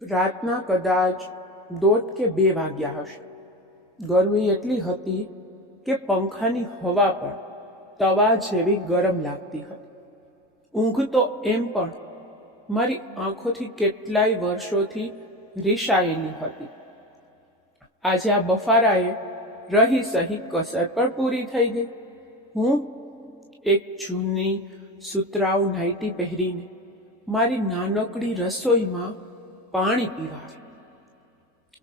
રાતના કદાચ 1:30 કે 2 વાગ્યા હશે. ગરમી એટલી હતી કે પંખાની હવા પણ તવા જેવી ગરમ લાગતી હતી. ઊંઘ તો એમ પણ મારી આંખોથી કેટલાય વર્ષોથી રીસાયેલી હતી. આજે આ બફારાએ રહી સહી કસર પણ પૂરી થઈ ગઈ. હું એક જૂની સુતરાઉ નાઇટી પહેરીને મારી નાનકડી રસોઈમાં પાણી પીવા આવી.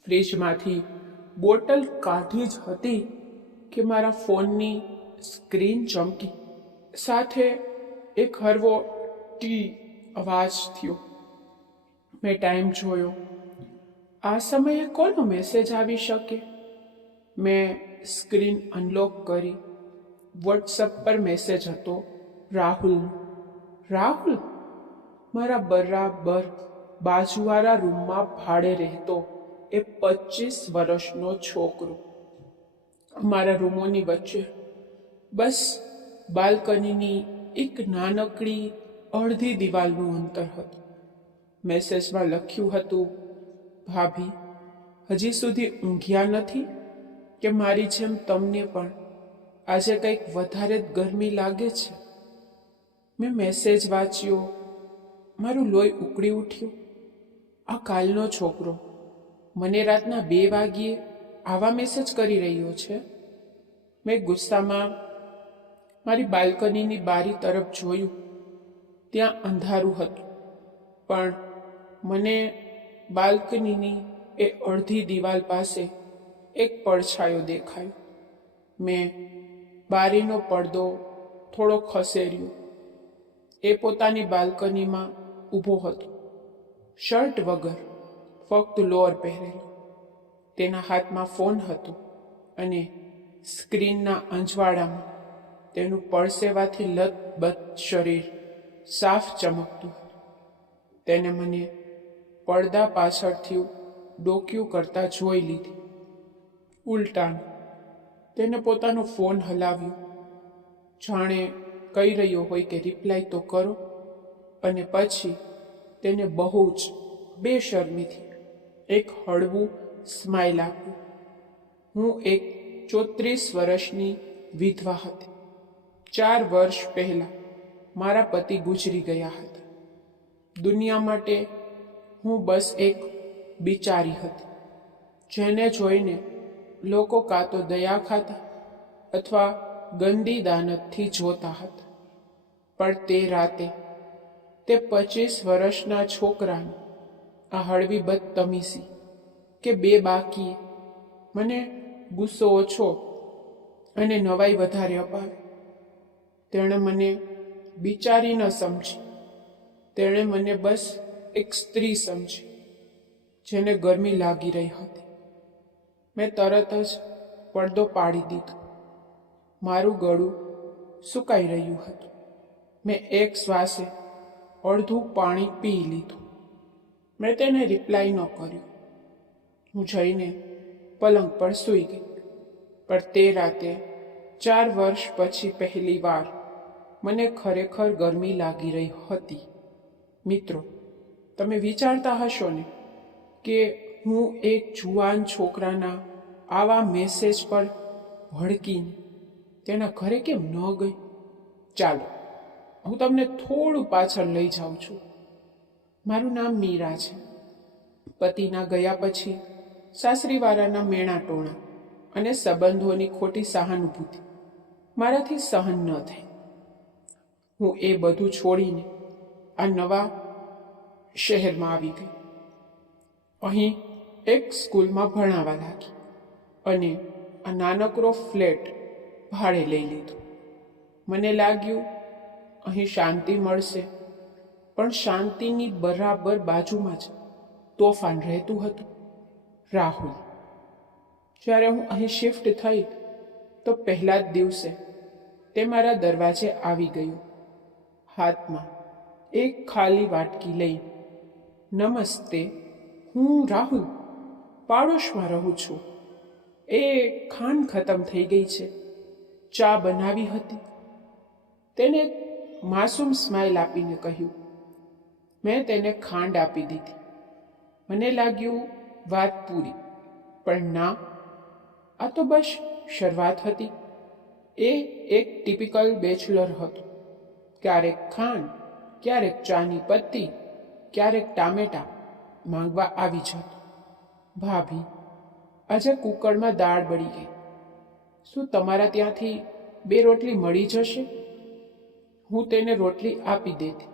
ફ્રીજમાંથી બોટલ કાઢી જ હતી કે મારા ફોનની સ્ક્રીન ચમકી. સાથે એક હળવો ટી અવાજ થયો. મેં ટાઈમ જોયો. આ સમયે કોનો મેસેજ આવી શકે? મેં સ્ક્રીન અનલોક કરી. વોટ્સએપ પર મેસેજ હતો રાહુલનો. રાહુલ, મારા બરાબર બાજુવાળા રૂમમાં ભાડે રહેતો એ 25 વર્ષનો છોકરો. અમારા રૂમોની વચ્ચે બસ બાલ્કનીની એક નાનકડી અડધી દિવાલનું અંતર હતું. મેસેજમાં લખ્યું હતું, ભાભી, હજી સુધી ઊંઘ્યા નથી કે મારી જેમ તમને પણ આજે કંઈક વધારે જ ગરમી લાગે છે? મેં મેસેજ વાંચ્યો. મારું લોહી ઉકળી ઉઠ્યું. આ કાલનો છોકરો મને રાતના 2 વાગ્યે આવા મેસેજ કરી રહ્યો છે. મેં ગુસ્સામાં મારી બાલ્કનીની બારી તરફ જોયું. ત્યાં અંધારું હતું, પણ મને બાલ્કનીની એ અડધી દિવાલ પાસે એક પડછાયો દેખાયો. મેં બારીનો પડદો થોડો ખસેડ્યો. એ પોતાની બાલ્કનીમાં ઊભો હતો, શર્ટ વગર, ફક્ત લોઅર પહેરેલો. તેના હાથમાં ફોન હતો અને સ્ક્રીનના અંજવાળામાં તેનું પરસેવાથી લથબથ શરીર સાફ ચમકતું હતું. તેને મને પડદા પાછળથી ડોકિયું કરતા જોઈ લીધી. ઉલટાનું તેને પોતાનો ફોન હલાવ્યો, જાણે કહી રહ્યો હોય કે રિપ્લાય તો કરો. અને પછી તેને બહુ જ બેશરમીથી એક હળવું સ્માઇલ આપ્યું. હું એક 34 વર્ષની વિધવા હતી. 4 વર્ષ પહેલા મારા પતિ ગુજરી ગયા હતા. દુનિયા માટે હું બસ એક બિચારી હતી, જેને જોઈને લોકો કાં તો દયા ખાતા અથવા ગંદી દાનતથી જોતા હતા. પણ તે રાતે તે 25 વર્ષના છોકરાને આ હળવી બદતમીઝી કે બે બાકીએ મને ગુસ્સો ઓછો અને નવાઈ વધારે અપાવી. તેણે મને બિચારી ન સમજી. તેણે મને બસ એક સ્ત્રી સમજી, જેને ગરમી લાગી રહી હતી. મેં તરત જ પડદો પાડી દીધો. મારું ગળું સુકાઈ રહ્યું હતું. મેં એક શ્વાસે અડધું પાણી પી લીધું. મેં તેને રિપ્લાય ન કર્યો. હું જઈને પલંગ પર સૂઈ ગઈ. પણ તે રાતે 4 વર્ષ પછી પહેલી વાર મને ખરેખર ગરમી લાગી રહી હતી. મિત્રો, તમે વિચારતા હશો ને કે હું એક જુવાન છોકરાના આવા મેસેજ પર ભડકીને તેના ઘરે કેમ ન ગઈ? ચાલો, હું તમને થોડું પાછળ લઈ જાઉં છું. મારું નામ મીરા છે. પતિના ગયા પછી સાસરીવાળાના મેણા ટોણા અને સંબંધોની ખોટી સહાનુભૂતિ મારાથી સહન ન થઈ. હું એ બધું છોડીને આ નવા શહેરમાં આવી ગઈ. અહીં એક સ્કૂલમાં ભણાવવા લાગી અને આ નાનકડો ફ્લેટ ભાડે લઈ લીધો. મને લાગ્યું અહીં શાંતિ મળશે, પણ શાંતિની બરાબર બાજુમાં જ તોફાન રહેતું હતું. રાહુલ. જ્યારે હું અહીં શિફ્ટ થઈ તો પહેલા જ દિવસે તે મારા દરવાજે આવી ગયો, હાથમાં એક ખાલી વાટકી લઈ. નમસ્તે, હું રાહુલ પાડોશમાં રહું છું. એ ખાંડ ખતમ થઈ ગઈ છે. ચા બનાવી હતી. તેને માસૂમ સ્માઇલ આપીને કહ્યું. મેં તેને ખાંડ આપી દીધી. મને લાગ્યું વાત પૂરી, પણ ના, આ તો બસ શરૂઆત હતી. એ એક ટિપિકલ બેચલર હતો. ક્યારેક ખાંડ, ક્યારેક ચાની પત્તી, ક્યારેક ટામેટા માંગવા આવી જતો. ભાભી, આજે કુકરમાં દાળ બળી ગઈ, શું તમારા ત્યાંથી 2 રોટલી મળી જશે? હું તેને રોટલી આપી દેતી.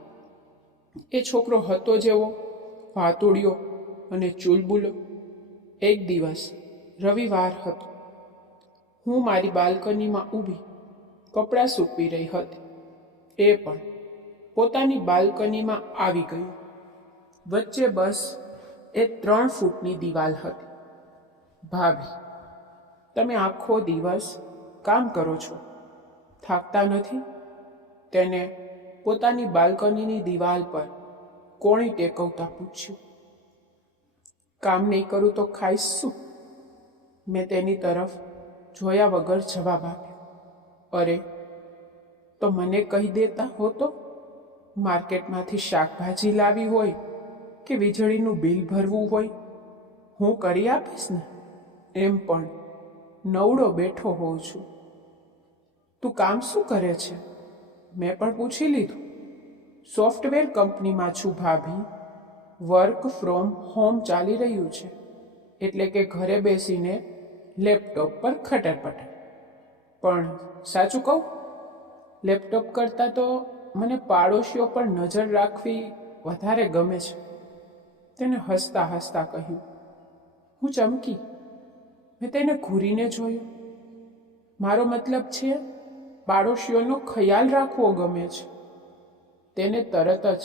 એ છોકરો હતો જેવો વાતોડિયો અને ચૂલબુલો. એક દિવસ રવિવાર હતો. હું મારી બાલ્કનીમાં ઊભી કપડાં સૂકવી રહી હતી. એ પણ પોતાની બાલ્કનીમાં આવી ગયું. વચ્ચે બસ એ 3 ફૂટની દિવાલ હતી. ભાભી, તમે આખો દિવસ કામ કરો છો, થાકતા નથી? તેને પોતાની બાલ્કનીની દિવાલ પર કોણી ટેકવતા પૂછ્યું. કામ નહીં કરું તો ખાઈશ શું? મેં તેની તરફ જોયા વગર જવાબ આપ્યો. અરે, તો મને કહી દેતા હો તો. માર્કેટમાંથી શાકભાજી લાવી હોય કે વીજળીનું બિલ ભરવું હોય, હું કરી આપીશ ને. એમ પણ નવડો બેઠો હોઉં છું. તું કામ શું કરે છે? મેં પણ પૂછી લીધું. સોફ્ટવેર કંપનીમાં છું ભાભી. વર્ક ફ્રોમ હોમ ચાલી રહ્યું છે, એટલે કે ઘરે બેસીને લેપટોપ પર ખટરપટર. પણ સાચું કહું, લેપટોપ કરતાં તો મને પાડોશીઓ પર નજર રાખવી વધારે ગમે છે. તેને હસતા હસતા કહ્યું. હું ચમકી. મેં તેને ઘૂરીને જોયું. મારો મતલબ છે, પાડોશીઓનો ખ્યાલ રાખવો ગમે છે. તેને તરત જ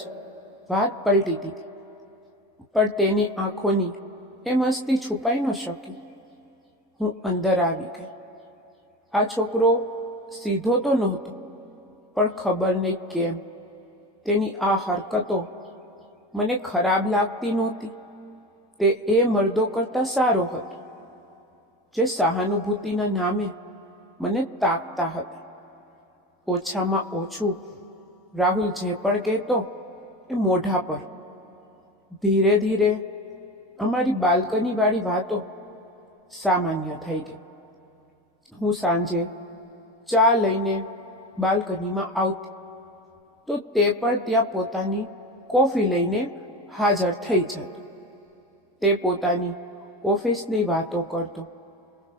વાત પલટી દીધી, પણ તેની આંખોની એ મસ્તી છુપાઈ ન શકી. હું અંદર આવી ગઈ. આ છોકરો સીધો તો નહોતો, પણ ખબર નહીં કેમ તેની આ હરકતો મને ખરાબ લાગતી નહોતી. તે એ મર્દો કરતાં સારો હતો જે સહાનુભૂતિના નામે મને તાકતા હતા. ઓછામાં ઓછું રાહુલ જે પણ કહેતો એ મોઢા પર. ધીરે ધીરે અમારી બાલ્કનીવાળી વાતો સામાન્ય થઈ ગઈ. હું સાંજે ચા લઈને બાલ્કનીમાં આવતી તો તે પણ ત્યાં પોતાની કોફી લઈને હાજર થઈ જતો. તે પોતાની ઓફિસની વાતો કરતો,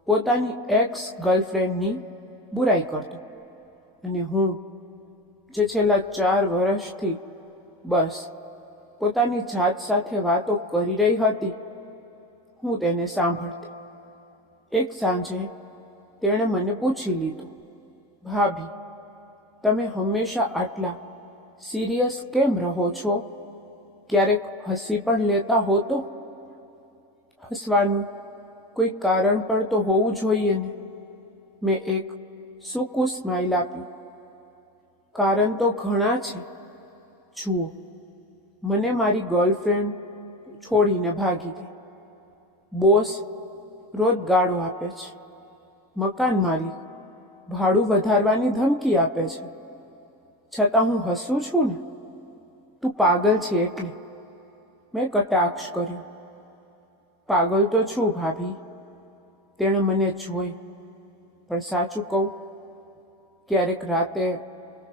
પોતાની એક્સ ગર્લફ્રેન્ડની બુરાઈ કરતો, અને હું જે છેલ્લા 4 વર્ષથી બસ પોતાની જાત સાથે વાતો કરી રહી હતી, હું તેને સાંભળતી. એક સાંજે તેણે મને પૂછી લીધું, ભાભી, તમે હંમેશા આટલા સિરિયસ કેમ રહો છો? ક્યારેક હસી પણ લેતા હો તો? હસવાનું કોઈ કારણ પણ તો હોવું જોઈએ ને. મેં એક સૂકું સ્માઇલ આપ્યું. કારણ તો ઘણા છે. જુઓ, મને મારી ગર્લફ્રેન્ડ છોડીને ભાગી ગઈ. બોસ રોજ ગાળો આપે છે. મકાન માલિક ભાડું વધારવાની ધમકી આપે છે. છતાં હું હસું છું ને. તું પાગલ છે એટલે. મેં કટાક્ષ કર્યો. પાગલ તો છું ભાભી. તેણે મને જોઈ. પણ સાચું કહું, ક્યારેક રાતે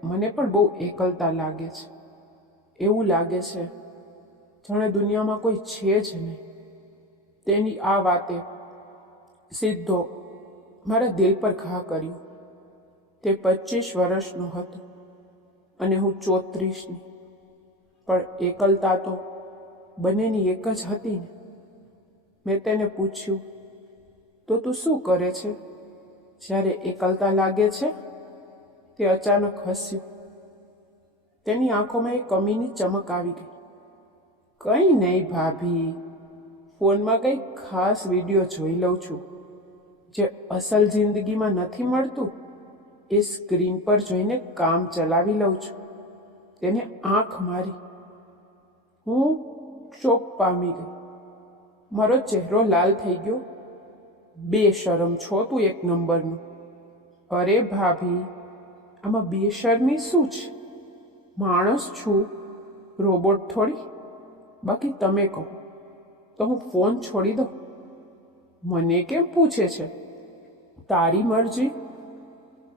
મને પણ બહુ એકલતા લાગે છે. એવું લાગે છે જાણે દુનિયામાં કોઈ છે જ નહીં. તેની આ વાતે સીધો મારા દિલ પર ઘા કર્યો. તે 25 વર્ષનો હતો અને હું 34ની. પણ એકલતા તો બંનેની એક જ હતી ને. મેં તેને પૂછ્યું, તો તું શું કરે છે જ્યારે એકલતા લાગે છે? તે અચાનક હસ્યું. તેની આંખોમાં એક કમીની ચમક આવી ગઈ. કંઈ નહીં ભાભી, ફોનમાં કંઈક ખાસ વિડીયો જોઈ લઉં છું. જે અસલ જિંદગીમાં નથી મળતું એ સ્ક્રીન પર જોઈને કામ ચલાવી લઉં છું. તેને આંખ મારી. હું શોક પામી ગઈ. મારો ચહેરો લાલ થઈ ગયો. બેશરમ છો તું એક નંબરનું. અરે ભાભી, આમાં બેશરમી શું છે? માણસ છું, રોબોટ થોડી. બાકી તમે કહો, તો હું ફોન છોડી દઉં? મને કેમ પૂછે છે? તારી મરજી.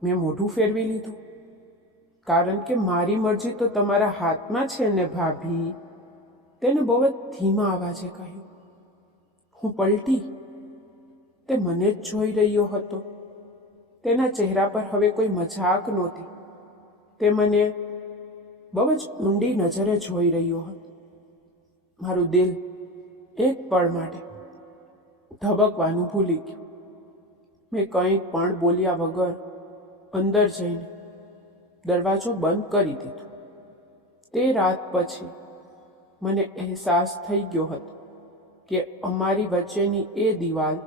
મેં મોઢું ફેરવી લીધું. કારણ કે મારી મરજી તો તમારા હાથમાં છે ને ભાભી, તેને બહુ જ ધીમા અવાજે કહ્યું. હું પલટી. તે મને જ જોઈ રહ્યો હતો. તેના ચહેરા પર હવે કોઈ મજાક નહોતી. તે મને બહુ જ ઊંડી નજરે જોઈ રહ્યો હતો. મારું દિલ એક પળ માટે ધબકવાનું ભૂલી ગયું. મેં કંઈ પણ બોલ્યા વગર અંદર જઈને દરવાજો બંધ કરી દીધો. તે રાત પછી મને અહેસાસ થઈ ગયો હતો કે અમારી વચ્ચેની એ દિવાલ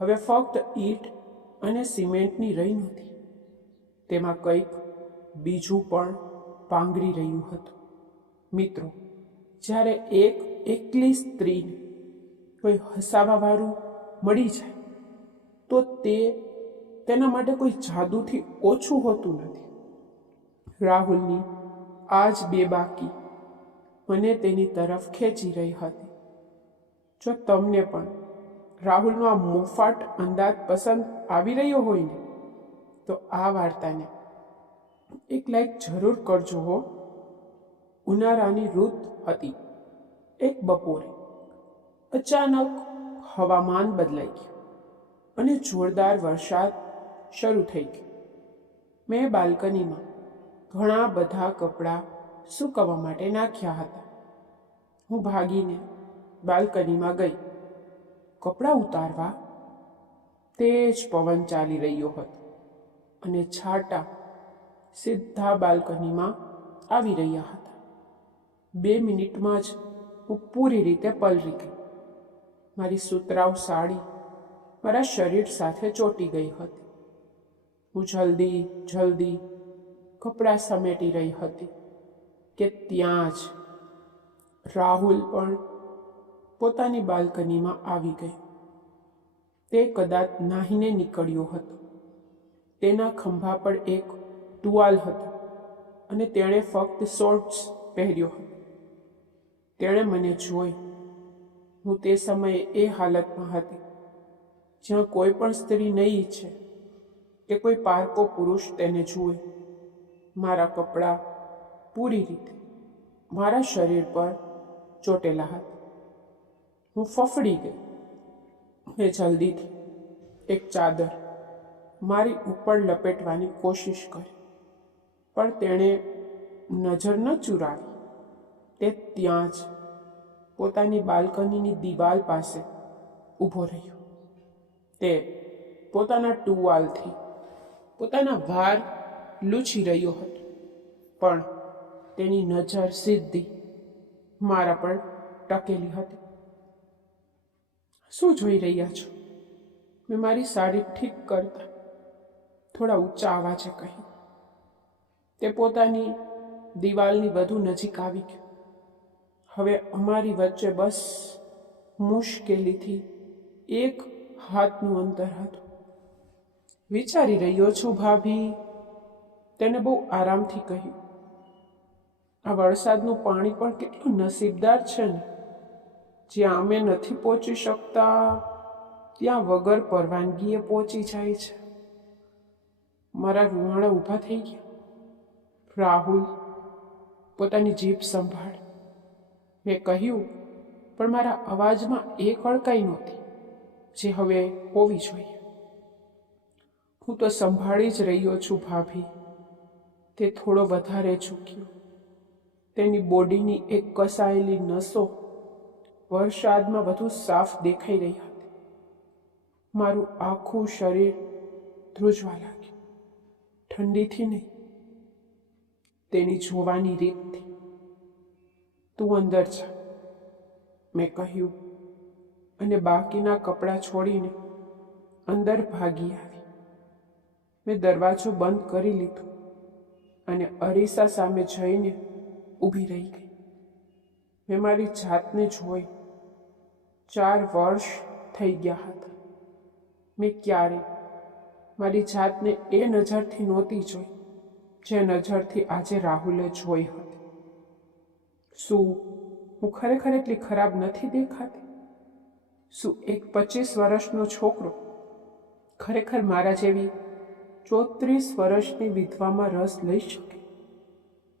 હવે ફક્ત ઈંટ અને સિમેન્ટની રહી નહોતી. તેમાં કંઈક બીજું પણ પાંગરી રહ્યું હતું. મિત્રો, જ્યારે એક એકલી સ્ત્રીને કોઈ હસાવાવાળું મળી જાય તો તેના માટે કોઈ જાદુથી ઓછું હોતું નથી. રાહુલની આ જ બેબાકી મને તેની તરફ ખેંચી રહી હતી. જો તમને પણ રાહુલનો આ મોફાટ અંદાજ પસંદ આવી રહ્યો હોય ને, તો આ વાર્તાને એક લાઈક જરૂર કરજો હો. ઉનાળાની ઋતુ હતી. એક બપોરે અચાનક હવામાન બદલાઈ ગયું અને જોરદાર વરસાદ શરૂ થઈ ગયો. મેં બાલ્કનીમાં ઘણા બધા કપડાં સૂકવવા માટે નાખ્યા હતા. હું ભાગીને બાલ્કનીમાં ગઈ. કપડાં ઉતારવા તેજ પવન ચાલી રહ્યો હતો અને છાંટા સીધા બાલ્કનીમાં આવી રહ્યા હતા. 2 મિનિટમાં જ હું પૂરી રીતે પલળી ગઈ. મારી સુતરાઉ સાડી મારા શરીર સાથે ચોંટી ગઈ હતી. હું જલ્દી કપડાં સમેટી રહી હતી કે ત્યાં જ રાહુલ પણ પોતાની બાલ્કનીમાં આવી ગઈ. તે કદાચ નાહીને નીકળ્યો હતો. તેના ખંભા પર એક ટુવાલ હતો અને તેણે ફક્ત શોર્ટ્સ પહેર્યો હતો. તેણે મને જોઈ. હું તે સમયે એ હાલતમાં હતી જ્યાં કોઈ પણ સ્ત્રી નહીં ઈચ્છે કે કોઈ પારકો પુરુષ તેને જુએ. મારા કપડાં પૂરી રીતે મારા શરીર પર ચોટેલા હતા. હું ફફડી ગઈ. મેં જલ્દીથી એક ચાદર મારી ઉપર લપેટવાની કોશિશ કરી, પણ તેણે નજર ન ચુરાવી. તે ત્યાં જ પોતાની બાલ્કનીની દિવાલ પાસે ઊભો રહ્યો. તે પોતાના ટુવાલથી પોતાના વાળ લૂછી રહ્યો હતો, પણ તેની નજર સીધી મારા પર ટકેલી હતી. શું જોઈ રહ્યા છો? મેં મારી સાડી ઠીક કરતા થોડા ઊંચા અવાજે કહ્યું. તે પોતાની દિવાલની વધુ નજીક આવી ગયો. હવે અમારી વચ્ચે બસ મુશ્કેલીથી એક હાથનું અંતર હતું. વિચારી રહ્યો છું ભાભી, તેને બહુ આરામથી કહ્યું. આ વરસાદનું પાણી પણ કેટલું નસીબદાર છે ને. જ્યાં અમે નથી પહોંચી શકતા ત્યાં વગર પરવાનગીએ પહોંચી જાય છે. મારા રૂવાણા ઊભા થઈ ગયા. રાહુલ, પોતાની જીભ સંભાળ, મેં કહ્યું, પણ મારા અવાજમાં એ કડકાઈ નહોતી જે હવે હોવી જોઈએ. હું તો સંભાળી જ રહ્યો છું ભાભી. તે થોડો વધારે ઝૂક્યો. તેની બોડીની એક કસાયેલી નસો વરસાદમાં વધુ સાફ દેખાઈ રહી હતી. મારું આખું શરીર ધ્રુજવા લાગ્યું. ઠંડીથી નહીં, તેની જોવાની રીતથી. તું અંદર જા, મેં કહ્યું અને બાકીના કપડાં છોડીને અંદર ભાગી આવી. મેં દરવાજો બંધ કરી લીધો અને અરીસા સામે જઈને ઊભી રહી ગઈ. મેં મારી જાતને જોઈ. 4 વર્ષ થઈ ગયા હતા. મેં ક્યારેય મારી જાતને એ નજરથી નહોતી જોઈ જે નજરથી આજે રાહુલે જોઈ હતી. શું હું ખરેખર એટલી ખરાબ નથી દેખાતી? શું એક 25 વર્ષનો છોકરો ખરેખર મારા જેવી 34 વર્ષની વિધવામાં રસ લઈ શકે?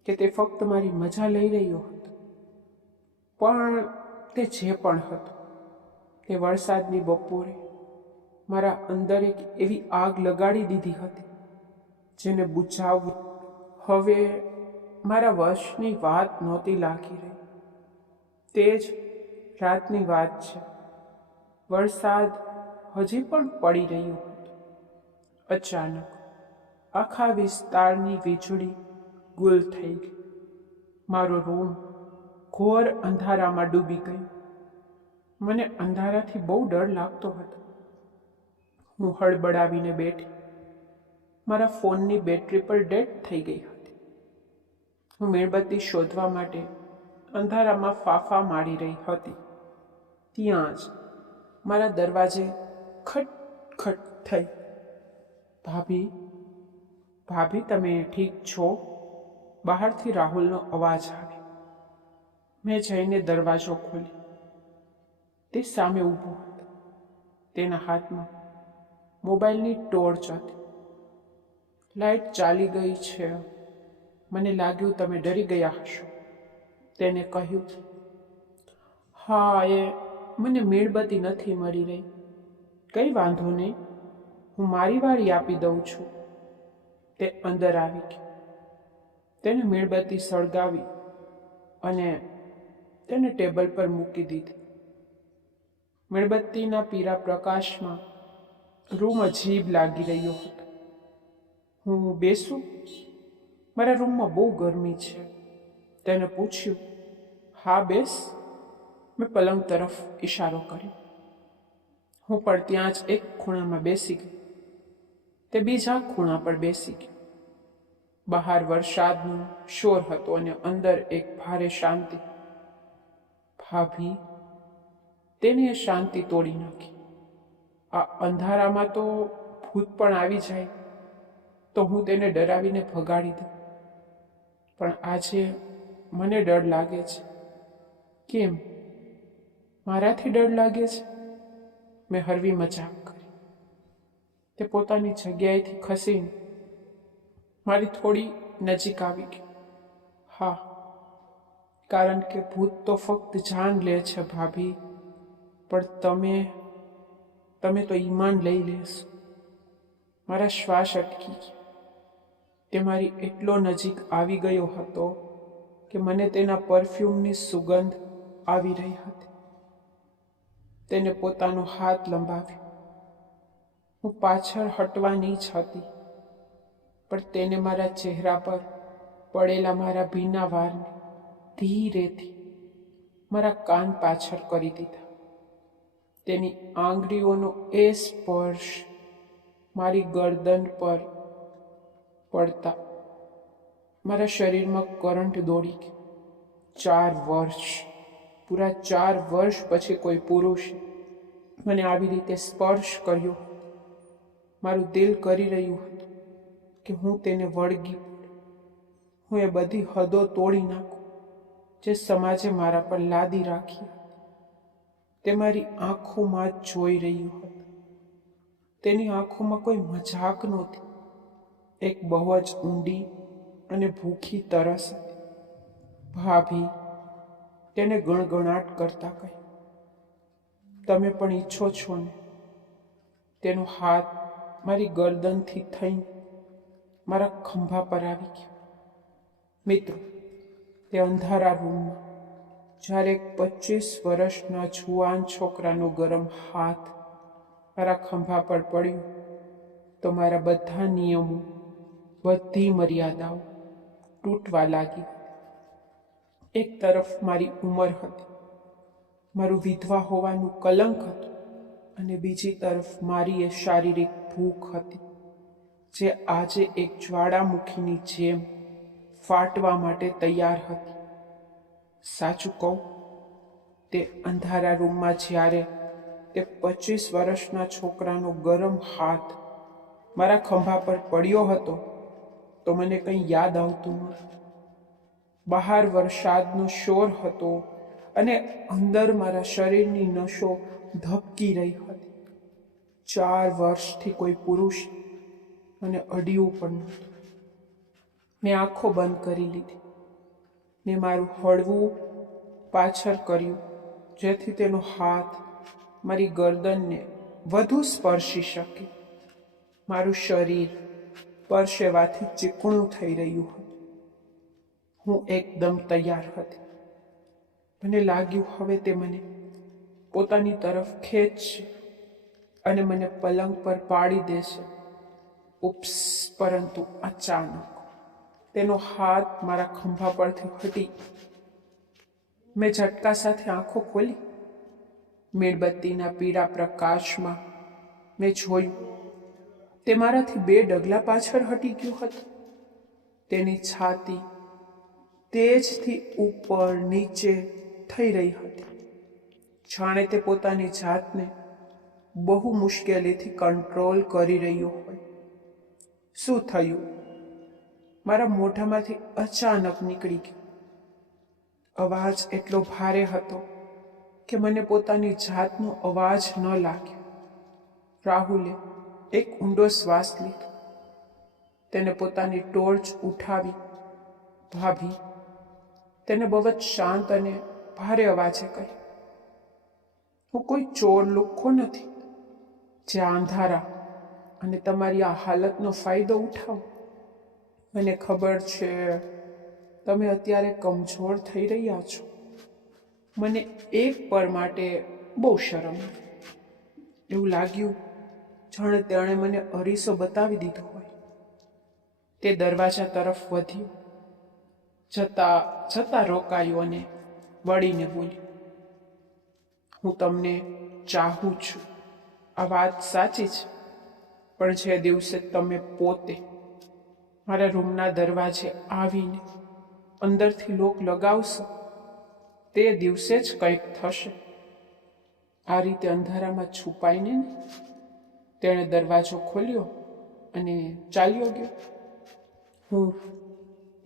કે તે ફક્ત મારી મજા લઈ રહ્યો હતો? પણ તે જે પણ હતું, તે વરસાદની બપોરે મારા અંદર એક એવી આગ લગાડી દીધી હતી જેને બુઝાવવું હવે મારા વશની વાત નહોતી લાગી રહી. તે જ રાતની વાત છે. વરસાદ હજી પણ પડી રહ્યો હતો. અચાનક આખા વિસ્તારની વીજળી ગુલ થઈ ગઈ. મારો રૂમ ઘોર અંધારામાં ડૂબી ગયો. મને અંધારાથી બહુ ડર લાગતો હતો. હું હડબડાવીને બેઠી. મારા ફોનની બેટરી પર ડેડ થઈ ગઈ હતી. હું મીણબત્તી શોધવા માટે અંધારામાં ફાફા મારી રહી હતી. ત્યાં જ મારા દરવાજે ખટખટ થઈ. ભાભી, ભાભી, તમે ઠીક છો? બહારથી રાહુલનો અવાજ આવ્યો. મેં જઈને દરવાજો ખોલ્યો. તે સામે ઊભો હતો. તેના હાથમાં મોબાઈલની ટોર્ચ હતી. લાઇટ ચાલી ગઈ છે. મને લાગ્યું તમે ડરી ગયા હશો. તેને કહ્યું. હા, મને મીણબત્તી નથી મળી રહી. કંઈ વાંધો નહીં, હું મારી વાળી આપી દઉં છું. તે અંદર આવી ગયો. તેને મીણબત્તી સળગાવી અને તેને ટેબલ પર મૂકી દીધી. મીણબત્તીના પીળા પ્રકાશમાં રૂમ અજીબ લાગી રહ્યો હતો. હું બેસું? મારા રૂમમાં બહુ ગરમી છે. તેને પૂછ્યું. હા, બેસ. મેં પલંગ તરફ ઈશારો કર્યો. હું પણ ત્યાં જ એક ખૂણામાં બેસી ગઈ. તે બીજા ખૂણા પર બેસી ગયો. બહાર વરસાદનો શોર હતો અને અંદર એક ભારે શાંતિ. ભાભી, તેને એ શાંતિ તોડી નાખી. આ અંધારામાં તો ભૂત પણ આવી જાય તો હું તેને ડરાવીને ભગાડી દઉં, પણ આજે મને ડર લાગે છે. કેમ? મારાથી ડર લાગે છે? મેં હળવી મજાક કરી. તે પોતાની જગ્યાએથી ખસીને મારી થોડી નજીક આવી ગઈ. હા, કારણ કે ભૂત તો ફક્ત જાન લે છે ભાભી, પણ તમે તો ઈમાન લઈ લેશો. મારા શ્વાસ અટકી ગયા. તે મારી એટલો નજીક આવી ગયો હતો કે મને તેના પરફ્યુમની સુગંધ આવી રહી હતી. તેને પોતાનો હાથ લંબાવ્યો. હું પાછળ હટવાની જ હતી, પણ તેને મારા ચહેરા પર પડેલા મારા ભીના વારને ધીરેથી મારા કાન પાછળ કરી દીધા. તેની આંગળીઓનો એ સ્પર્શ મારી ગરદન પર પડતા મારા શરીરમાં કરંટ દોડી ગયો. 4 વર્ષ, પૂરા 4 વર્ષ પછી કોઈ પુરુષે મને આવી રીતે સ્પર્શ કર્યો. મારું દિલ કરી રહ્યું હતું કે હું તેને વળગી પડું. હું એ બધી હદો તોડી નાખું જે સમાજે મારા પર લાદી રાખી હતી. તે મારી આંખોમાં જ જોઈ રહ્યું હતું. તેની આંખોમાં કોઈ મજાક નહોતી. એક બહુ જ ઊંડી અને ભૂખી તરસ હતી. ભાભી, તેને ગણગણાટ કરતા કહ્યું. તમે પણ ઈચ્છો છો ને? તેનો હાથ મારી ગરદનથી થઈને મારા ખંભા પર આવી ગયો. મિત્રો, તે અંધારા રૂમમાં જ્યારે એક 25 વર્ષના જુવાન છોકરાનો ગરમ હાથ મારા ખંભા પર પડ્યો તો મારા બધા નિયમો, બધી મર્યાદાઓ તૂટવા લાગી. એક તરફ મારી ઉંમર હતી, મારું વિધવા હોવાનું કલંક હતું, અને બીજી તરફ મારી એ શારીરિક ભૂખ હતી જે આજે એક જ્વાળામુખીની જેમ ફાટવા માટે તૈયાર હતી. સાચું કહું, તે અંધારા રૂમમાં જ્યારે તે 25 વર્ષના છોકરાનો ગરમ હાથ મારા ખંભા પર પડ્યો હતો તો મને કંઈ યાદ આવતું નહોતું. બહાર વરસાદનો શોર હતો અને અંદર મારા શરીરની નસો ધબકી રહી હતી. 4 વર્ષથી કોઈ પુરુષ મને અડ્યું પણ નહોતું. મેં આંખો બંધ કરી લીધી. મેં મારું હળવું પાછળ કર્યું જેથી તેનો હાથ મારી ગરદનને વધુ સ્પર્શી શકે. મારું શરીર પરસેવાથી ચીકણું થઈ રહ્યું હતું. હું એકદમ તૈયાર હતી. મને લાગ્યું હવે તે મને પોતાની તરફ ખેંચશે અને મને પલંગ પર પાડી દેશે. ઉપ્સ! પરંતુ અચાનક તેનો હાથ મારા ખંભા પરથી હટી. મેં ઝટકા સાથે આંખો ખોલી. મીણબત્તીના પીળા પ્રકાશમાં મેં જોયું તે મારાથી 2 ડગલા પાછળ હટી ગયું હતું. તેની છાતી તેજથી ઉપર નીચે થઈ રહી હતી, જાણે તે પોતાની જાતને બહુ મુશ્કેલીથી કંટ્રોલ કરી રહ્યો હોય. શું થયું? મારા મોઢામાંથી અચાનક નીકળી ગયું. અવાજ એટલો ભારે હતો કે મને પોતાની જાતનો અવાજ ન લાગ્યો. રાહુલે એક ઊંડો શ્વાસ લીધો. તેને પોતાની ટોર્ચ ઉઠાવી. ભાભી, તેને બહુ જ શાંત અને ભારે અવાજે કહ્યું, હું કોઈ ચોર લુખ્ખો નથી જે અંધારા અને તમારી આ હાલતનો ફાયદો ઉઠાવો. મને ખબર છે તમે અત્યારે કમજોર થઈ રહ્યા છો. મને એક પળ માટે બહુ શરમ આવી. એવું લાગ્યું જાણે તેણે મને અરીસો બતાવી દીધો હોય. તે દરવાજા તરફ વધ્યો. જતા રોકાયો અને વળીને બોલ્યો, હું તમને ચાહું છું. આ વાત સાચી છે, પણ જે દિવસે તમે પોતે મારા રૂમના દરવાજે આવીને અંદરથી લોક લગાવશો તે દિવસે જ કંઈક થશે. આ રીતે અંધારામાં છુપાઈને નહીં. તેણે દરવાજો ખોલ્યો અને ચાલ્યો ગયો. હું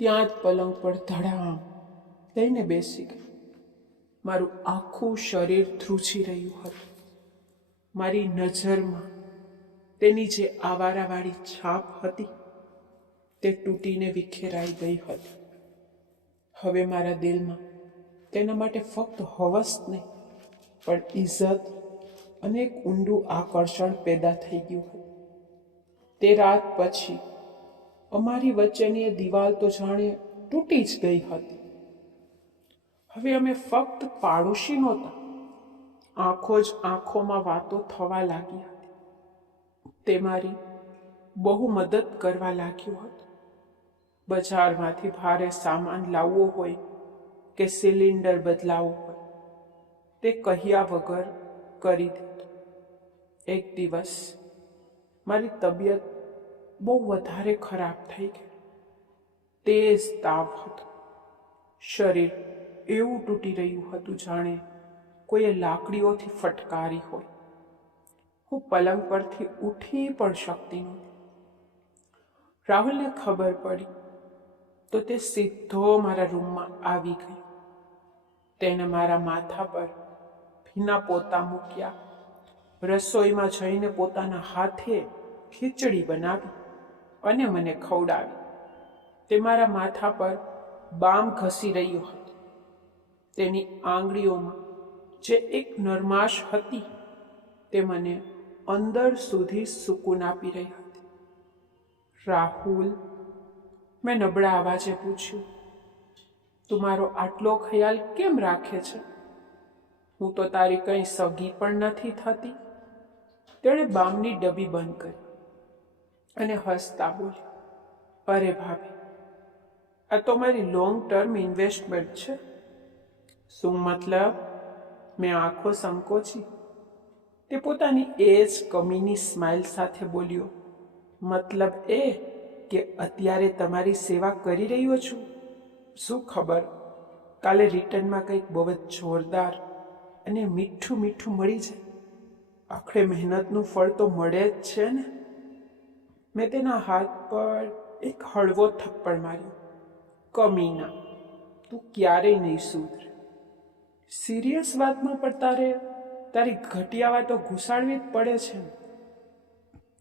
ત્યાં જ પલંગ પર ધડામ લઈને બેસી ગઈ. મારું આખું શરીર ધ્રુજી રહ્યું હતું. મારી નજરમાં તેની જે આવારાવાળી છાપ હતી તે તૂટીને વિખેરાઈ ગઈ હતી. હવે મારા દિલમાં તેના માટે ફક્ત હવસ નહીં પણ ઇજ્જત અને એક ઊંડું આકર્ષણ પેદા થઈ ગયું હતું. તે રાત પછી અમારી વચ્ચેની એ દિવાલ તો જાણે તૂટી જ ગઈ હતી. હવે અમે ફક્ત પાડોશી નહોતા, આંખો જ આંખોમાં વાતો થવા લાગી હતી. તે મારી બહુ મદદ કરવા લાગ્યો હતો. બજારમાંથી ભારે સામાન લાવવો હોય કે સિલિન્ડર બદલાવવો હોય તે કહ્યા વગર કરી દીધું. એક દિવસ મારી તબિયત બહુ વધારે ખરાબ થઈ ગઈ. તેજ તાવ હતો. શરીર એવું તૂટી રહ્યું હતું જાણે કોઈએ લાકડીઓથી ફટકારી હોય. હું પલંગ પરથી ઉઠી પણ શકતી નહોતી. રાહુલને ખબર પડી તો તે સીધો મારા રૂમમાં આવી ગયો. તેને મારા માથા પર ભીના પોતા મૂક્યા. રસોઈમાં જઈને પોતાના હાથે ખીચડી બનાવી અને મને ખવડાવી. તે મારા માથા પર બામ ઘસી રહ્યો હતો. તેની આંગળીઓમાં જે એક નરમાશ હતી તે મને અંદર સુધી સુકૂન આપી રહી હતી. રાહુલ, મેં નબળા અવાજે પૂછ્યું, તું મારો આટલો ખ્યાલ કેમ રાખે છે? હું તો તારી કંઈ સગી પણ નથી થતી. તેણે બામની ડબ્બી બંધ કરી અને હસતા બોલ્યો, અરે ભાભી, આ તો મારી લોંગ ટર્મ ઇન્વેસ્ટમેન્ટ છે. શું મતલબ? મેં આંખો સંકોચી. તે પોતાની એ જ કમીની સ્માઇલ સાથે બોલ્યો, મતલબ એ કે અત્યારે તમારી સેવા કરી રહ્યો છું. શું ખબર કાલે રિટર્નમાં કંઈક બહુ જ જોરદાર અને મીઠું મીઠું મળી જાય. આખરે મહેનતનું ફળ તો મળે જ છે ને. મેં તેના હાથ પર એક હળવો થપ્પડ માર્યો. કમીના, તું ક્યારેય નહીં સુધરે. સિરિયસ વાતમાં પણ તારે તારી ઘટિયા વાતો ઘુસાડવી જ પડે છે ને.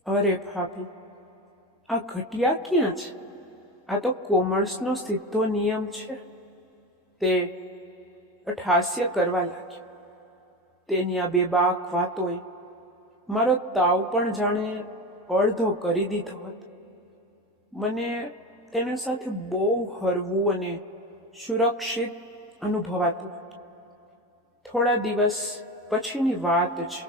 અરે ભાભી, આ ઘટિયા ક્યાં છે? આ તો કોમર્સનો સીધો નિયમ છે. તે અઠહાસ્ય કરવા લાગ્યો. તેની આ બેબાક વાતોએ મારો તાવ પણ જાણે અડધો કરી દીધો હતો. મને તેની સાથે બહુ હરવું અને સુરક્ષિત અનુભવાતું હતું. થોડા દિવસ પછીની વાત છે.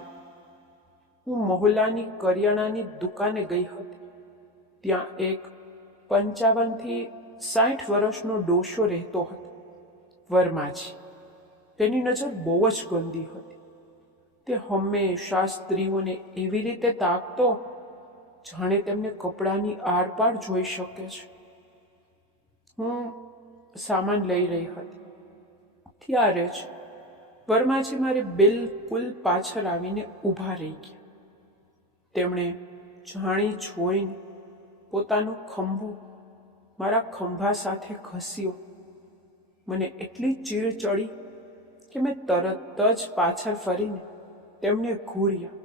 હું મહોલ્લાની કરિયાણાની દુકાને ગઈ હતી. ત્યાં એક 55 થી 60 વર્ષનો ડોશો રહેતો હતો, વર્માજી. તેની નજર બહુ જ ગંદી હતી. તે હંમેશા સ્ત્રીઓને એવી રીતે તાકતો જાણે તેમને કપડાની આરપાર જોઈ શકે છે. હું સામાન લઈ રહી હતી ત્યારે જ વર્માજી મારી બિલકુલ પાછળ આવીને ઊભા રહી ગયા. તેમણે જાણી જોઈને પોતાનો ખંભો મારા ખંભા સાથે ઘસ્યો. મને એટલી ચીડ ચડી કે મેં તરત જ પાછળ ફરીને તેમને ઘૂર્યા.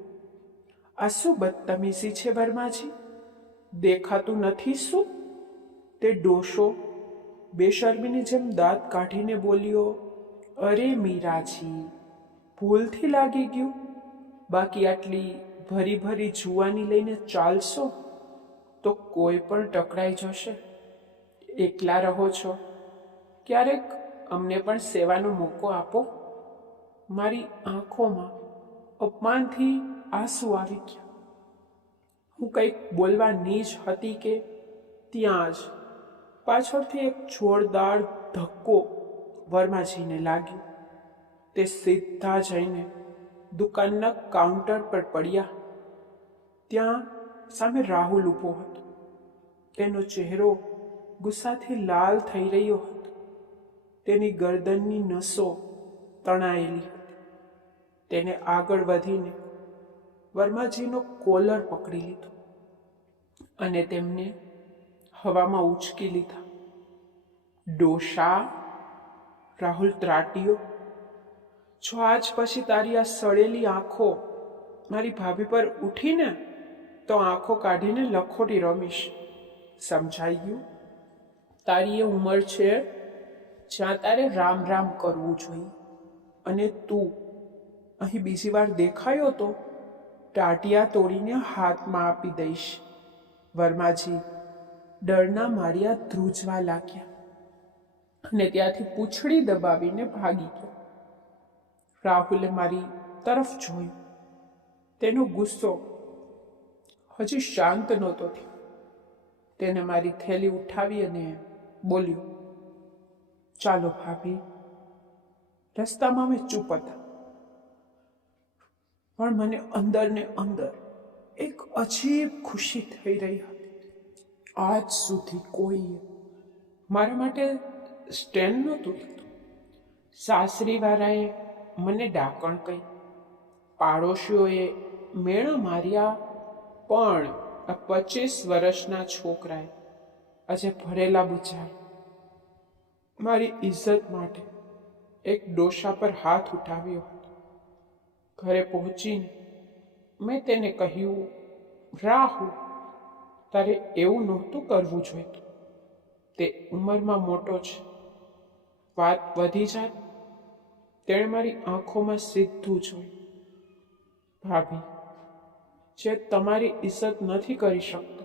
આ શું બદતમીઝી છે વર્માજી? દેખાતું નથી શું? તે ડોશો બેશર્મીની જેમ દાંત કાઢીને બોલ્યો, અરે મીરાજી, ભૂલથી લાગી ગયું. બાકી આટલી ભરી ભરી જુવાની લઈને ચાલશો તો કોઈ પણ ટકરાઈ જશે. એકલા રહો છો, ક્યારેક અમને પણ સેવાનો મોકો આપો. મારી આંખોમાં અપમાનથી આંસુ આવી ગયા. હું કંઈક બોલવાની જ હતી કે ત્યાં જ પાછળથી એક જોરદાર ધક્કો વર્માજીને લાગ્યો. તે સીધા જઈને દુકાનના કાઉન્ટર પર પડ્યા. ત્યાં સામે રાહુલ ઊભો હતો. તેનો ચહેરો ગુસ્સાથી લાલ થઈ રહ્યો હતો. તેની ગરદનની નસો તણાયેલી હતી. તેને આગળ વધીને વર્માજીનો કોલર પકડી લીધો અને તેમને હવામાં ઉંચકી લીધા. ડોશા, રાહુલ ત્રાટયો, જો આજ પછી તારી આ સડેલી આંખો મારી ભાભી પર ઉઠીને તો આંખો કાઢીને લખોટી રમીશ. સમજાઈ ગયું? તારી એ ઉંમર છે જ્યાં તારે રામ રામ કરવું જોઈએ, અને તું અહીં બીજી વાર દેખાયો તો ટાટિયા તોડીને હાથમાં આપી દઈશ. વર્માજી ડરના માર્યા ધ્રુજવા લાગ્યા અને ત્યાંથી પૂંછડી દબાવીને ભાગી ગયા. રાહુલે મારી તરફ જોયું. તેનો ગુસ્સો હજી શાંત નહોતો થયો. તેને મારી થેલી ઉઠાવી અને બોલ્યો, ચાલો ભાભી. રસ્તામાં મેં ચૂપ હતા, પણ મને અંદર ને અંદર એક અજીબ ખુશી થઈ રહી હતી. આજ સુધી કોઈએ મારા માટે સ્ટેન્ડ નહોતું લીધું. સાસરીવાળાએ મને ડાકણ કહી, પાડોશીઓએ મેણા માર્યા, પણ આ 25 વર્ષના છોકરાએ આજે ભરેલા બજાર મારી ઇજ્જત માટે એક ડોશા પર હાથ ઉઠાવ્યો હતો. ઘરે પહોંચીને મેં તેને કહ્યું, રાહુલ, તારે એવું નહોતું કરવું જોઈતું. તે ઉંમરમાં મોટો છે, વાત વધી જાય. તેણે મારી આંખોમાં સીધું જોયું. ભાભી, જે તમારી ઇજ્જત નથી કરી શકતો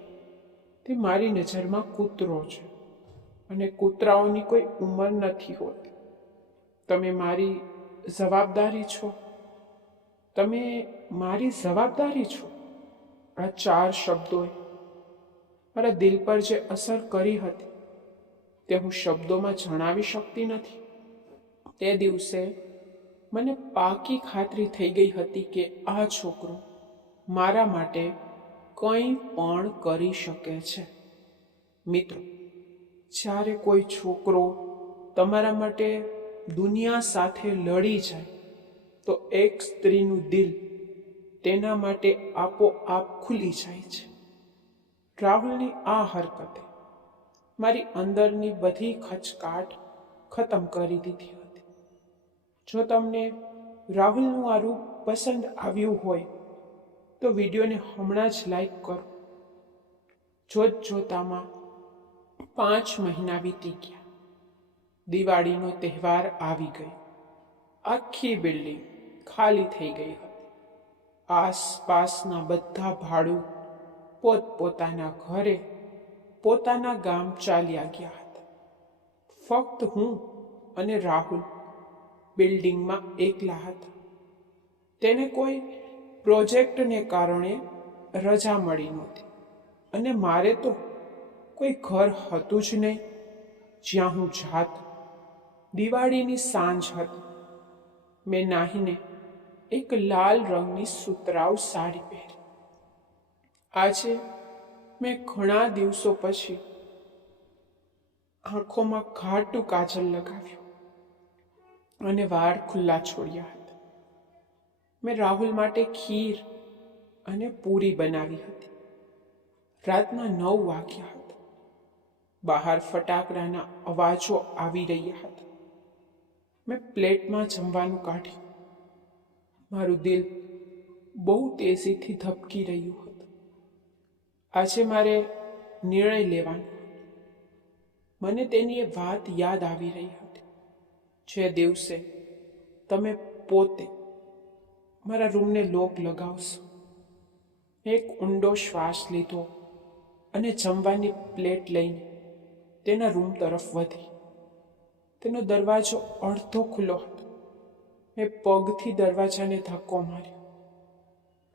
તે મારી નજરમાં કૂતરો છે, અને કૂતરાઓની કોઈ ઉંમર નથી હોતી. તમે મારી જવાબદારી છો. તમે મારી જવાબદારી છો. આ 4 શબ્દોએ મારા દિલ પર જે અસર કરી હતી તે હું શબ્દોમાં જણાવી શકતી નથી. તે દિવસે મને પાકી ખાતરી થઈ ગઈ હતી કે આ છોકરો મારા માટે કંઈ પણ કરી શકે છે. મિત્રો, જ્યારે કોઈ છોકરો તમારા માટે દુનિયા સાથે લડી જાય તો એક સ્ત્રીનું દિલ તેના માટે આપોઆપ ખુલી જાય છે. રાહુલની આ હરકતે મારી અંદરની બધી ખચકાટ ખતમ કરી દીધી હતી. જો તમને રાહુલનું આ રૂપ પસંદ આવ્યું હોય તો વિડીયોને હમણાં જ લાઈક કરો. જોત જોતામાં 5 મહિના વીતી ગયા. દિવાળીનો તહેવાર આવી ગયો. આખી બિલ્ડિંગ ખાલી થઈ ગઈ હતી. આસપાસના બધા ભાડું પોતપોતાના ઘરે પોતાના ગામ ચાલ્યા ગયા હતા. ફક્ત હું અને રાહુલ બિલ્ડિંગમાં એકલા હતા. તેને કોઈ પ્રોજેક્ટને કારણે રજા મળી નહોતી અને મારે તો કોઈ ઘર હતું જ નહીં જ્યાં હું જાત. દિવાળીની સાંજ હતી. મેં નાહીને એક લાલ રંગની સુતરાઉ સાડી પહેરી. આજે મેં ઘણા દિવસો પછી આંખોમાં ઘાટું કાજલ લગાવ્યું અને વાળ ખુલ્લા છોડ્યા હતા. મેં રાહુલ માટે ખીર અને પૂરી બનાવી હતી. રાતના 9 વાગ્યા હતા. બહાર ફટાકડાના અવાજો આવી રહ્યા હતા. મેં પ્લેટમાં જમવાનું કાઢ્યું. મારું દિલ બહુ તેજીથી ધબકી રહ્યું હતું. આજે મારે નિર્ણય લેવાનો હતો. મને તેની એ વાત યાદ આવી રહી હતી જે દિવસે તમે પોતે મારા રૂમને લોક લગાવશો. એક ઊંડો શ્વાસ લીધો અને જમવાની પ્લેટ લઈને તેના રૂમ તરફ વધી. તેનો દરવાજો અડધો ખુલ્લો હતો. મેં પગથી દરવાજાને ધક્કો માર્યો.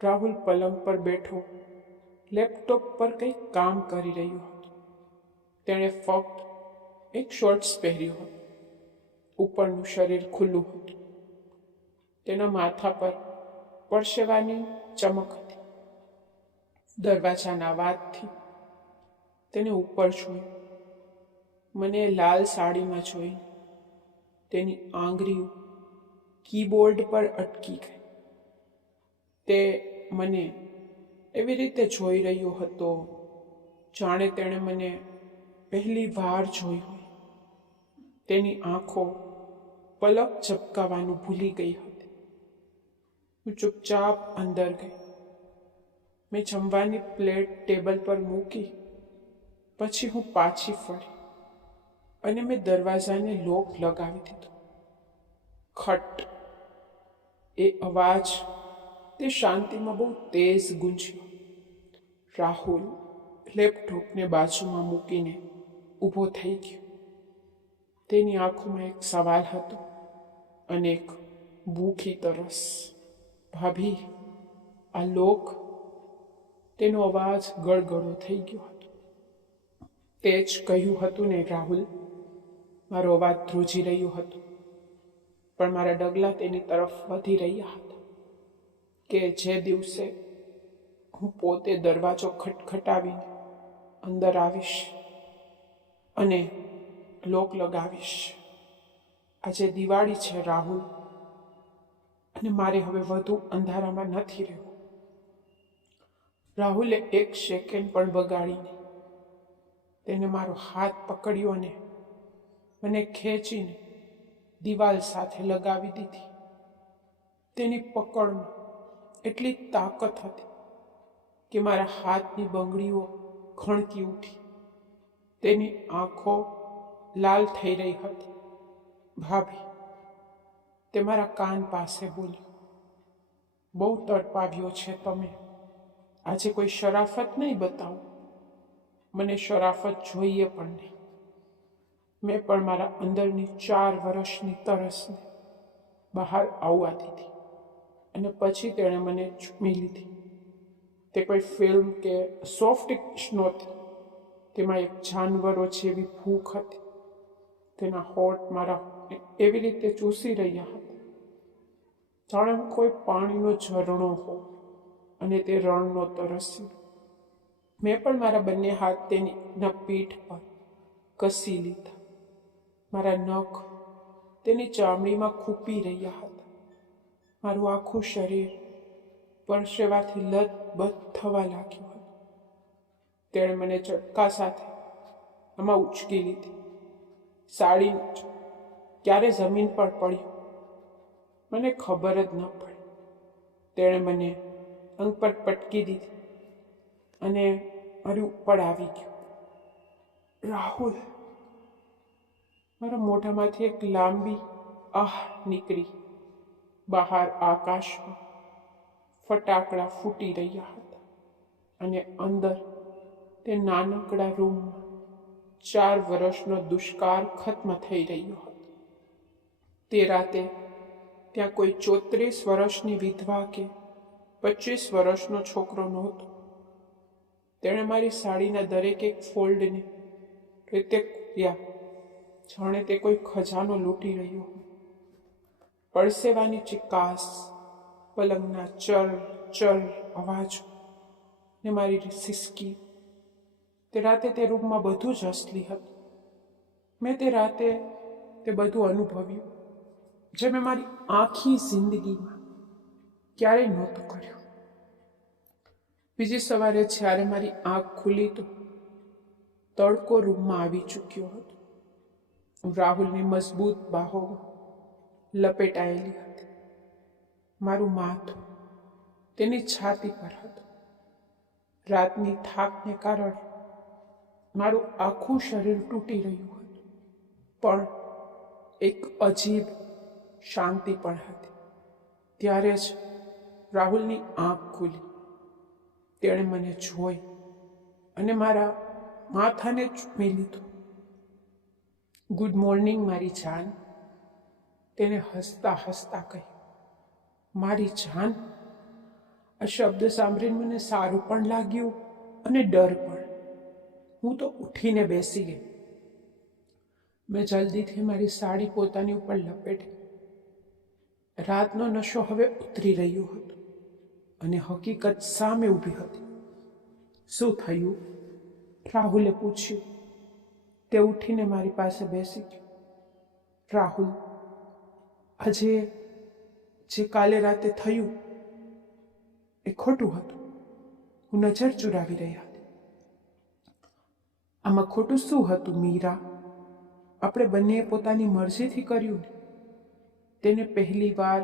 રાહુલ પલંગ પર બેઠો લેપટોપ પર કંઈક કામ કરી રહ્યો હતો. તેણે ફક્ત એક શોર્ટ્સ પહેર્યું હતું. ઉપરનું શરીર ખુલ્લું હતું. તેના માથા પર પરસેવાની ચમક હતી. દરવાજાના અવાજથી તેને ઉપર જોયું. મને લાલ સાડીમાં જોઈને તેની આંગળીઓ કીબોર્ડ પર અટકી ગઈ. તે મને એવી રીતે જોઈ રહ્યો હતો જાણે તેણે મને પહેલી વાર જોઈ હોય. તેની આંખો પલક ઝબકાવવાનું ભૂલી ગઈ હતી. હું ચૂપચાપ અંદર ગઈ. મેં જમવાની પ્લેટ ટેબલ પર મૂકી. પછી હું પાછી ફરી અને મેં દરવાજાને લોક લગાવી દીધો. ખટ એ અવાજ તે શાંતિમાં બહુ તેજ ગૂંજ્યો. રાહુલ લેપટોપને બાજુમાં મૂકીને ઊભો થઈ ગયો. તેની આંખોમાં એક સવાલ હતો અને એક ભૂખી તરસ. ભાભી, આ લોક? તેનો અવાજ ગળગળો થઈ ગયો હતો. તે જ કહ્યું હતું ને રાહુલ? મારો અવાજ ધ્રુજી રહ્યો હતો પણ મારા ડગલા તેની તરફ વધી રહ્યા હતા કે જે દિવસે હું પોતે દરવાજો ખટખટાવીને અંદર આવીશ અને લોક લગાવીશ. આજે દિવાળી છે રાહુલ, અને મારે હવે વધુ અંધારામાં નથી રહેવું. રાહુલે એક સેકન્ડ પણ બગાડીને તેને મારો હાથ પકડ્યો અને મને ખેંચીને દિવાલ સાથે લગાવી દીધી. તેની પકડમાં એટલી તાકાત હતી કે મારા હાથની બંગડીઓ ખણકી ઉઠી. તેની આંખો લાલ થઈ રહી હતી. ભાભી, તે મારા કાન પાસે બોલ્યો, બહુ તડપાવ્યો છે તમે. આજે કોઈ શરાફત નહીં બતાવો. મને શરાફત જોઈએ પણ નહીં. મેં પણ મારા અંદરની 4 વર્ષની તરસને બહાર આવવા દીધી અને પછી તેણે મને ચૂમી લીધી. તે કોઈ ફિલ્મ કે સોફ્ટ કિસ નહોતી. તેમાં એક જાનવરો જેવી ભૂખ હતી. તેના હોઠ મારા એવી રીતે ચૂસી રહ્યા હતા જાણે કોઈ પાણીનો ઝરણો હોય અને તે રણનો તરસ્યો. મેં પણ મારા બંને હાથ તેની પીઠ પર કસી લીધા. મારા નખ તેની ચામડીમાં ખૂંપી રહ્યા હતા. મારું આખું શરીર પરસેવાથી લથબથ થવા લાગ્યું હતું. તેણે મને ઝટકા સાથે આમાં ઉચકી લીધી. સાડીનો ક્યારે જમીન પર પડ્યો મને ખબર જ ન પડી. તેણે મને અંગ પર પટકી દીધી અને મારી ઉપર આવી ગયું. રાહુલ! મારા મોઢામાંથી એક લાંબી આહ નીકળી. બહાર આકાશમાં ફટાકડા ફૂટી રહ્યા હતા અને અંદર તે નાનકડા રૂમમાં 4 વર્ષનો દુષ્કાળ ખત્મ થઈ રહ્યો હતો. તે રાતે ત્યાં કોઈ 34 વર્ષની વિધવા કે 25 વર્ષનો છોકરો નહોતો. તેણે મારી સાડીના દરેક એક ફોલ્ડને રીતે કૂટ્યા, જાણે તે કોઈ ખજાનો લૂંટી રહ્યો હોય. પડસેવાની ચિકાસ, પલંગના ચર ચર અવાજો ને મારી સિસકી. તે રાતે તે રૂમમાં બધું જ અસલી હતું. મેં તે રાતે તે બધું અનુભવ્યું જે મેં મારી આખી જિંદગીમાં ક્યારેય નહોતું કર્યું. બીજી સવારે જ્યારે મારી આંખ ખુલી તો તડકો રૂમમાં આવી ચૂક્યો હતો. હું રાહુલની મજબૂત બાહોમાં લપેટાયેલી હતી. મારું માથું તેની છાતી પર હતું. રાતની થાકને કારણે મારું આખું શરીર તૂટી રહ્યું હતું, પણ એક અજીબ શાંતિ પણ હતી. ત્યારે જ રાહુલની આંખ ખુલી. તેણે મને જોઈ અને મારા માથાને ચૂમી લીધું. ગુડ મોર્નિંગ મારી જાન, તેને હસતા હસતા કહ્યું. મારી જાન? આ શબ્દ સાંભળીને મને સારું પણ લાગ્યું અને ડર પણ. હું તો ઉઠીને બેસી ગઈ. મેં જલ્દીથી મારી સાડી પોતાની ઉપર લપેટી. રાતનો નશો હવે ઉતરી રહ્યો હતો અને હકીકત સામે ઊભી હતી. શું થયું? રાહુલે પૂછ્યું. તે ઉઠીને મારી પાસે બેસી ગયો. રાહુલ, આજે જે કાલે રાતે થયું એ ખોટું હતું. હું નજર ચુરાવી રહી હતી. આમાં ખોટું શું હતું મીરા? આપણે બંનેએ પોતાની મરજીથી કર્યું ને. તેને પહેલી વાર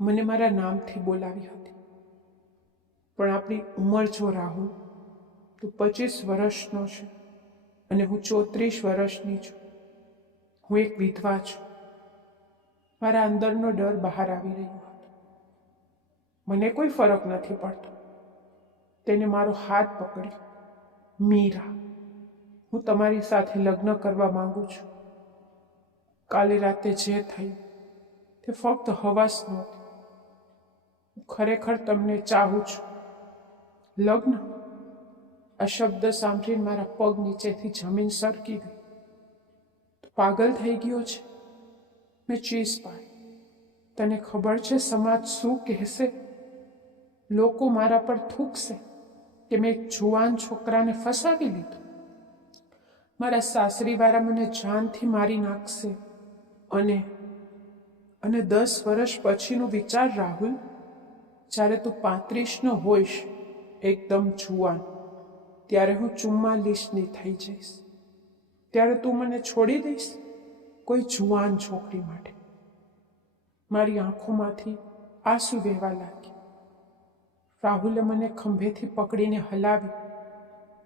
મને મારા નામથી બોલાવી હતી. પણ આપણી ઉંમર જો રાહુલ, તું 25 વર્ષનો છે અને હું 34 વર્ષની છું. હું એક વિધવા છું. મારા અંદરનો ડર બહાર આવી રહ્યો હતો. મને કોઈ ફરક નથી પડતો. તેને મારો હાથ પકડ્યો. મીરા, હું તમારી સાથે લગ્ન કરવા માંગુ છું. કાલે રાતે જે થયું તે ફક્ત હવાસ નહોતી. હું ખરેખર તમને ચાહું છું. લગ્ન? આ શબ્દ સાંભળીને મારા પગ નીચેથી જમીન સરકી ગઈ. તું પાગલ થઈ ગયો છે? મેં ચીસ પાડી. તને ખબર છે સમાજ શું કહેશે? લોકો મારા પર થૂકશે કે મેં એક જુવાન છોકરાને ફસાવી લીધો. મારા સાસરીવાળા મને જાનથી મારી નાખશે. અને 10 વર્ષ પછીનું વિચાર રાહુલ, જ્યારે તું 35નો હોઈશ, એકદમ જુવાન, ત્યારે હું 44ની થઈ જઈશ. ત્યારે તું મને છોડી દઈશ કોઈ જુવાન છોકરી માટે. મારી આંખોમાંથી આંસુ વહેવા લાગ્યા. રાહુલે મને ખંભેથી પકડીને હલાવી.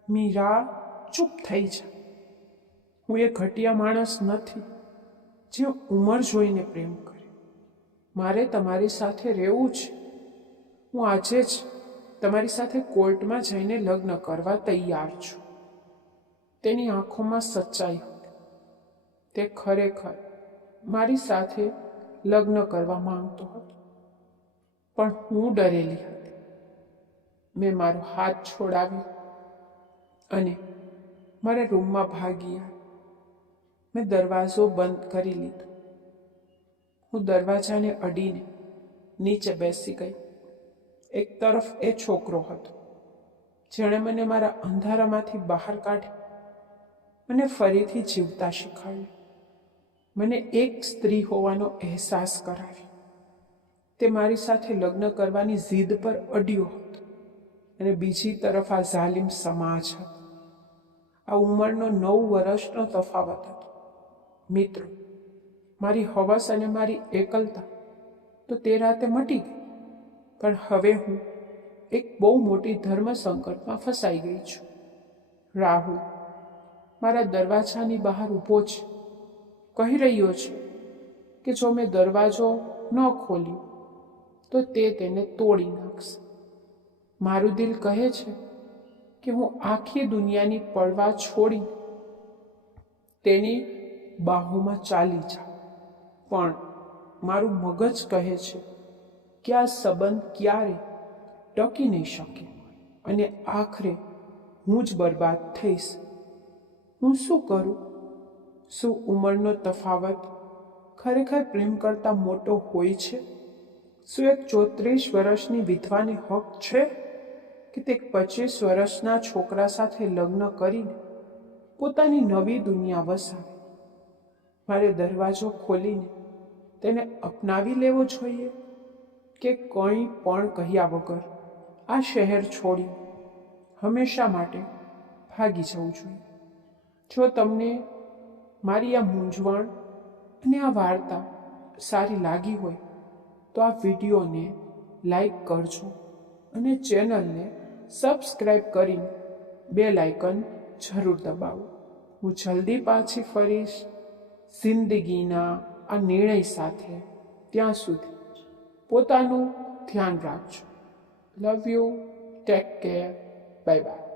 મીરા, ચૂપ થઈ જા. હું એ ઘટિયા માણસ નથી જે ઉંમર જોઈને પ્રેમ કરે. મારે તમારી સાથે રહેવું છે. હું આજે જ તમારી સાથે કોર્ટમાં જઈને લગ્ન કરવા તૈયાર છું. તેની આંખોમાં સચ્ચાઈ હતી. તે ખરેખર મારી સાથે લગ્ન કરવા માંગતો હતો, પણ હું ડરેલી હતી. મેં મારો હાથ છોડાવ્યો અને મારા રૂમમાં ભાગી આવી. મેં દરવાજો બંધ કરી લીધો. હું દરવાજાને અડીને નીચે બેસી ગઈ. એક તરફ એ છોકરો હતો જેણે મને મારા અંધારામાંથી બહાર કાઢી, મને ફરીથી જીવતા શીખવાડ્યું, મને એક સ્ત્રી હોવાનો અહેસાસ કરાવ્યો. તે મારી સાથે લગ્ન કરવાની જીદ પર અડ્યો હતો અને બીજી તરફ આ ઝાલિમ સમાજ હતો. આ ઉંમરનો 9 વર્ષનો તફાવત હતો. મિત્રો, મારી હવસ અને મારી એકલતા તો તે રાતે મટી ગઈ. પણ હવે હું એક બહુ મોટી ધર્મ સંકટમાં ફસાઈ ગઈ છું. રાહુલ મારા દરવાજાની બહાર ઊભો છે, કહી રહ્યો છે કે જો મેં દરવાજો ન ખોલ્યો તો તે તેને તોડી નાખશે. મારું દિલ કહે છે કે હું આખી દુનિયાની પડવા છોડી તેની બાહોમાં ચાલી જાઉં, પણ મારું મગજ કહે છે કે આ સંબંધ ક્યારે ટકી નહીં શકે અને આખરે હું જ બરબાદ થઈશ. હું શું કરું? શું ઉંમરનો તફાવત ખરેખર પ્રેમ કરતાં મોટો હોય છે? શું એક 34 વર્ષની વિધવાને હક છે કે તે 25 વર્ષના છોકરા સાથે લગ્ન કરીને પોતાની નવી દુનિયા વસાવે? મારે દરવાજો ખોલીને તેને અપનાવી લેવો જોઈએ કે કંઈ પણ કહ્યા વગર આ શહેર છોડી હંમેશા માટે ભાગી જવું જોઈએ? જો તમને મારી આ મૂંઝવણ અને આ વાર્તા સારી લાગી હોય તો આ વિડીયોને લાઈક કરજો અને ચેનલને સબસ્ક્રાઈબ કરીને બેલ આઇકન જરૂર દબાવો. હું જલ્દી પાછી ફરીશ જિંદગીના આ નિર્ણય સાથે. ત્યાં સુધી પોતાનું ધ્યાન રાખજો. Love you. Take care. Bye bye.